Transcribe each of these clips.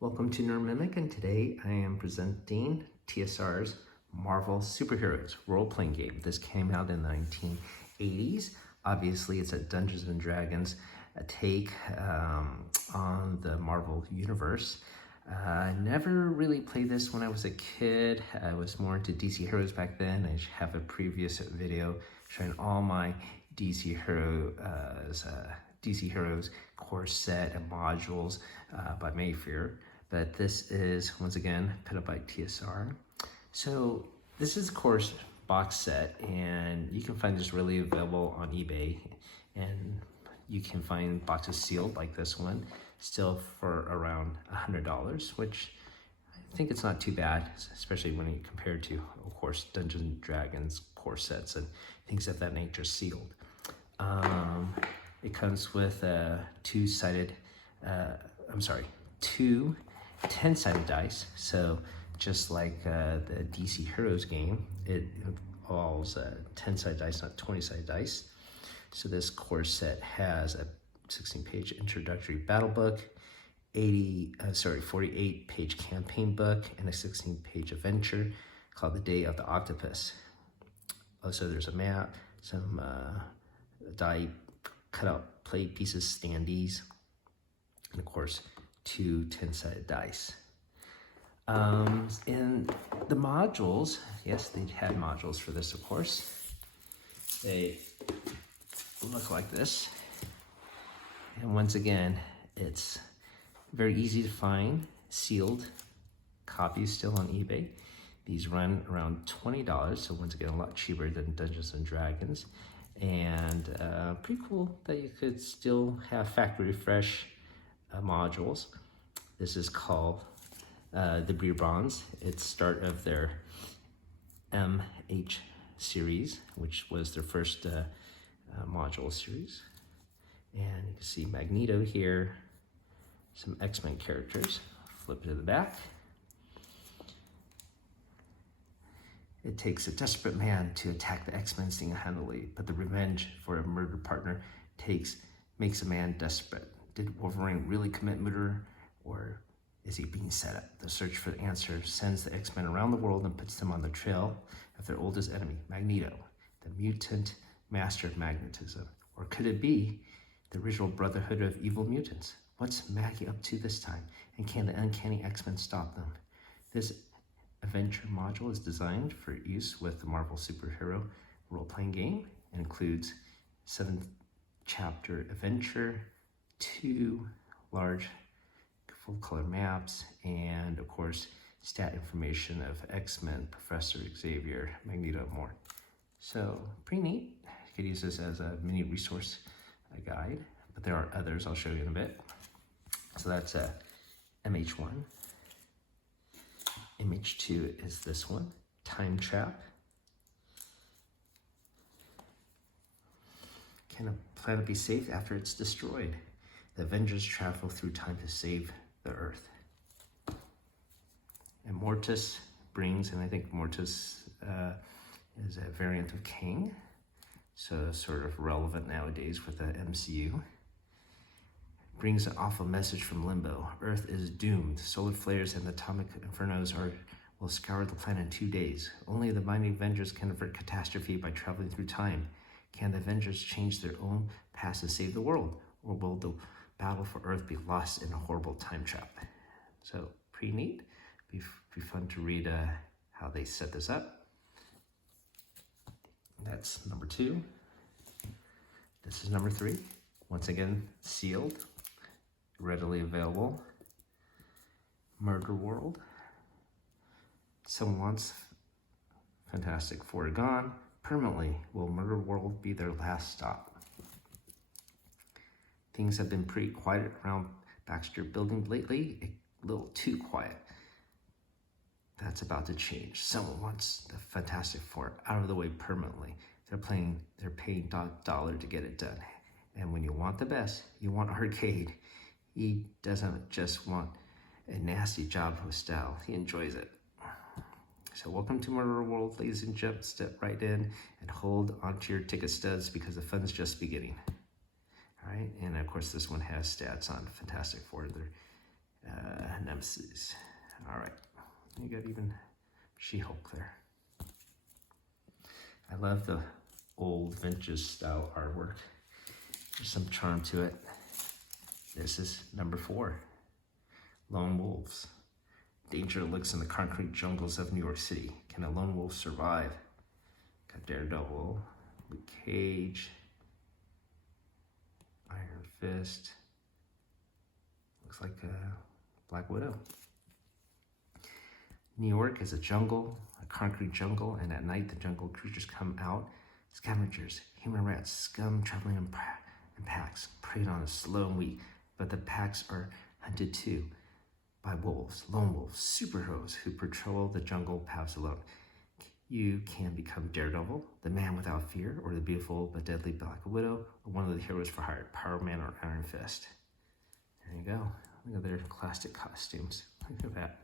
Welcome to Mimic, and today I am presenting TSR's Marvel Superheroes role-playing game. This came out in the 1980s. Obviously, it's a Dungeons & Dragons take on the Marvel Universe. I never really played this when I was a kid. I was more into DC Heroes back then. I have a previous video showing all my DC Heroes core set and modules by Mayfair. But this is, once again, put up by TSR. So this is, of course, box set, and you can find this really available on eBay. And you can find boxes sealed like this one, still for around $100, which I think it's not too bad, especially when you compare to, of course, Dungeons & Dragons core sets and things of that nature sealed. It comes with two 10-sided dice. So just like the DC Heroes game, it involves 10-sided dice, not 20-sided dice. So this core set has a 16-page introductory battle book, 48-page campaign book, and a 16-page adventure called The Day of the Octopus. Also, there's a map, some die cut-out plate pieces, standees, and of course, two 10-sided dice. And the modules, yes, they had modules for this, of course. They look like this. And once again, it's very easy to find, sealed copies still on eBay. These run around $20, so once again, a lot cheaper than Dungeons & Dragons. And pretty cool that you could still have factory fresh modules. This is called the Beer Bonds. It's start of their MH series, which was their first module series. And you can see Magneto here, some X-Men characters. Flip to the back. It takes a desperate man to attack the X-Men single-handedly, but the revenge for a murdered partner makes a man desperate. Did Wolverine really commit murder, or is he being set up? The search for the answer sends the X-Men around the world and puts them on the trail of their oldest enemy, Magneto, the mutant master of magnetism. Or could it be the original Brotherhood of Evil Mutants? What's Maggie up to this time? And can the uncanny X-Men stop them? This adventure module is designed for use with the Marvel Superhero role-playing game. It includes 7-chapter adventure, 2 large full-color maps, and of course, stat information of X-Men, Professor Xavier, Magneto, and more. So, pretty neat. You could use this as a mini resource guide, but there are others I'll show you in a bit. So that's MH1. MH2 is this one, Time Trap. Can a planet be safe after it's destroyed? The Avengers travel through time to save the Earth. And Mortis brings, and I think Mortis is a variant of King, so sort of relevant nowadays with the MCU. Brings an awful message from Limbo. Earth is doomed. Solar flares and atomic infernos will scour the planet in 2 days. Only the mighty Avengers can avert catastrophe by traveling through time. Can the Avengers change their own past to save the world? Or will the battle for Earth be lost in a horrible time trap? So, pretty neat. Be fun to read how they set this up. That's number 2. This is number 3. Once again, sealed, readily available. Murder World. Someone wants Fantastic Four gone. Permanently, will Murder World be their last stop? Things have been pretty quiet around Baxter Building lately, a little too quiet. That's about to change. Someone wants the Fantastic Four out of the way permanently. They're paying dollar to get it done. And when you want the best, you want Arcade. He doesn't just want a nasty job with style. He enjoys it. So welcome to Murder World, ladies and gents. Step right in and hold onto your ticket studs because the fun's just beginning. All right, and of course this one has stats on Fantastic Four. They're glimpses. All right, you got even She-Hulk there. I love the old vintage style artwork. There's some charm to it. This is number 4, Lone Wolves. Danger lurks in the concrete jungles of New York City. Can a lone wolf survive? Got Daredevil, Luke Cage, Iron Fist. Looks like a Black Widow. New York is a jungle, a concrete jungle, and at night the jungle creatures come out. Scavengers, human rats, scum traveling in packs, preyed on is slow and weak, but the packs are hunted too by wolves, lone wolves, superheroes who patrol the jungle paths alone. You can become Daredevil, the man without fear, or the beautiful but deadly Black Widow, or one of the heroes for hire, Power Man or Iron Fist. There you go. Look at their classic costumes. Look at that.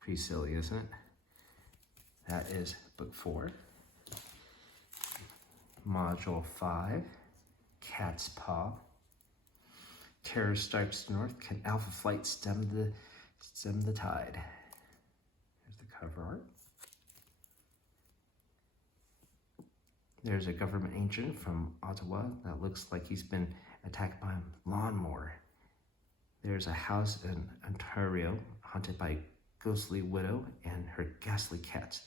Pretty silly, isn't it? That is book 4. Module 5, Cat's Paw. Terror strikes north. Can Alpha Flight stem the tide? Here's the cover art. There's a government agent from Ottawa that looks like he's been attacked by a lawnmower. There's a house in Ontario haunted by a ghostly widow and her ghastly cats.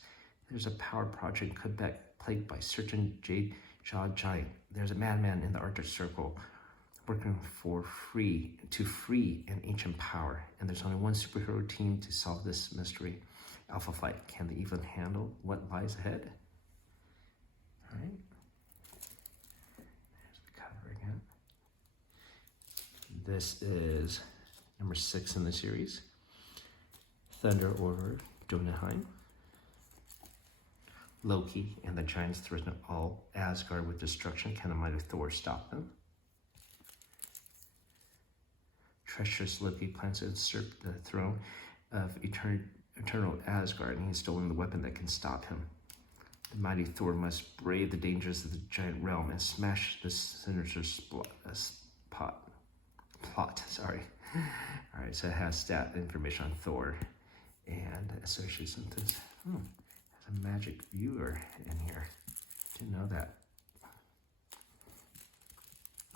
There's a power project in Quebec plagued by certain jade-jawed giant. There's a madman in the Arctic Circle working to free an ancient power. And there's only one superhero team to solve this mystery. Alpha Flight. Can they even handle what lies ahead? All right. There's the cover again. This is number 6 in the series. Thunder over Jotunheim. Loki and the giants threaten all Asgard with destruction. Can the mighty Thor stop them? Treacherous Loki plans to usurp the throne of eternal Asgard, and he's stolen the weapon that can stop him. The mighty Thor must brave the dangers of the giant realm and smash the sinister plot. Sorry. All right, so it has stat information on Thor and associates with this. There's a magic viewer in here. Didn't know that.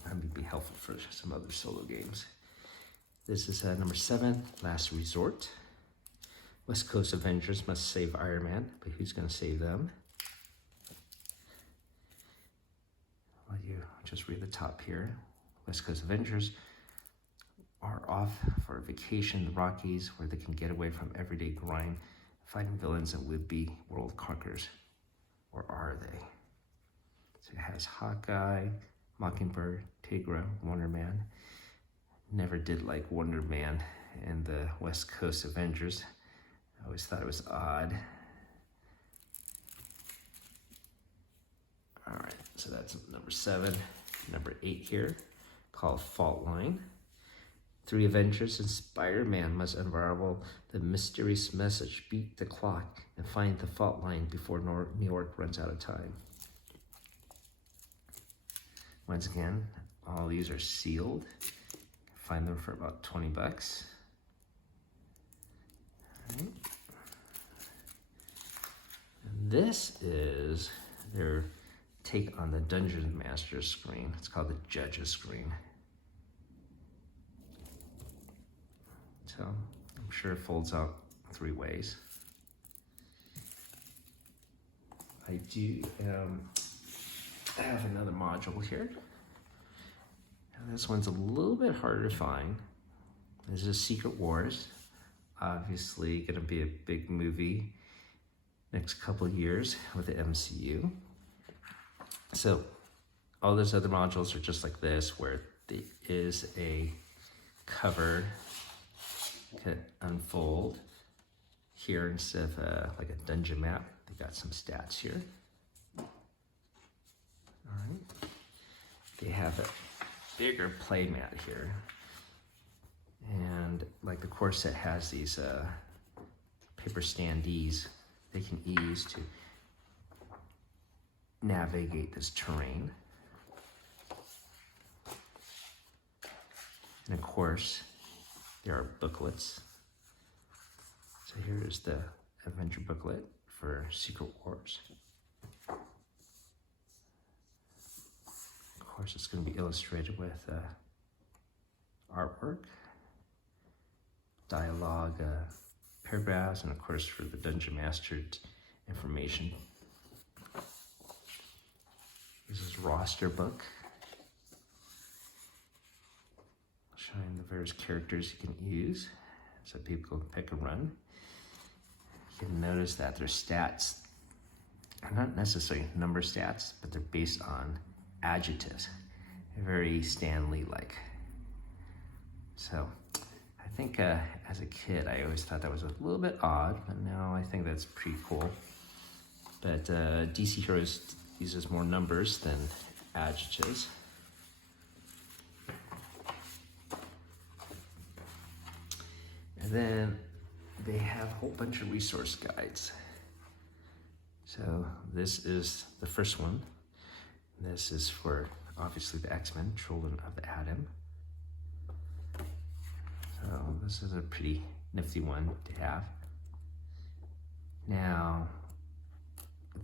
That would be helpful for some other solo games. This is number 7, Last Resort. West Coast Avengers must save Iron Man, but who's going to save them? Well, you just read the top here. West Coast Avengers are off for a vacation in the Rockies where they can get away from everyday grind, fighting villains and would-be world conquerors. Or are they? So it has Hawkeye, Mockingbird, Tigra, Wonder Man. Never did like Wonder Man in the West Coast Avengers. I always thought it was odd. All right, so that's number 7. Number 8 here, called Fault Line. 3 Avengers and Spider-Man must unravel the mysterious message, beat the clock, and find the fault line before New York runs out of time. Once again, all these are sealed. Find them for about 20 bucks. All right. And this is their take on the Dungeon Master screen. It's called the Judge's screen. So I'm sure it folds out 3 ways. I do have another module here. And this one's a little bit harder to find. This is Secret Wars. Obviously gonna be a big movie next couple of years with the MCU. So all those other modules are just like this, where there is a cover can unfold here instead of like a dungeon map. They got some stats here. All right. They have a bigger play mat here. And like the core set has these paper standees they can use to navigate this terrain. And of course, there are booklets here is the adventure booklet for Secret Wars. Of course, it's going to be illustrated with artwork, dialogue, paragraphs, and of course for the Dungeon Master information. This is roster book, showing the various characters you can use so people can pick and run. You can notice that their stats are not necessarily number stats, but they're based on adjectives. They're very Stan Lee-like. So I think as a kid, I always thought that was a little bit odd, but now I think that's pretty cool. But DC Heroes uses more numbers than adjectives. And then they have a whole bunch of resource guides. So this is the first one. This is for obviously the X-Men, Children of the Atom. So this is a pretty nifty one to have. Now,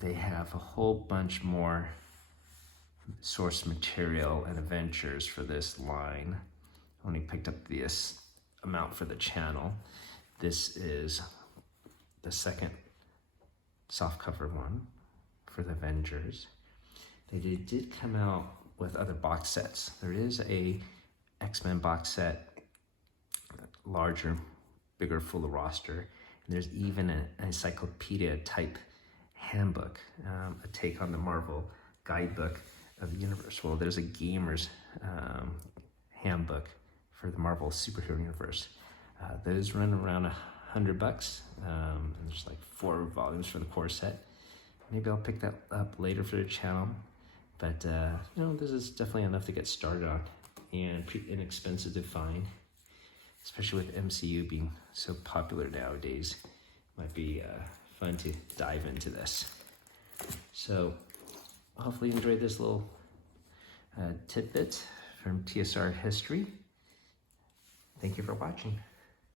they have a whole bunch more source material and adventures for this line. I only picked up this amount for the channel. This is the second softcover one for the Avengers. They did come out with other box sets. There is a X-Men box set, larger, bigger, fuller roster. And there's even an encyclopedia type handbook, a take on the Marvel guidebook of the universe. Well, there's a gamer's handbook for the Marvel superhero universe. Those run around $100. And there's like 4 volumes for the core set. Maybe I'll pick that up later for the channel. But you know, this is definitely enough to get started on and pretty inexpensive to find, especially with MCU being so popular nowadays. Might be fun to dive into this. So hopefully you enjoyed this little tidbit from TSR history. Thank you for watching.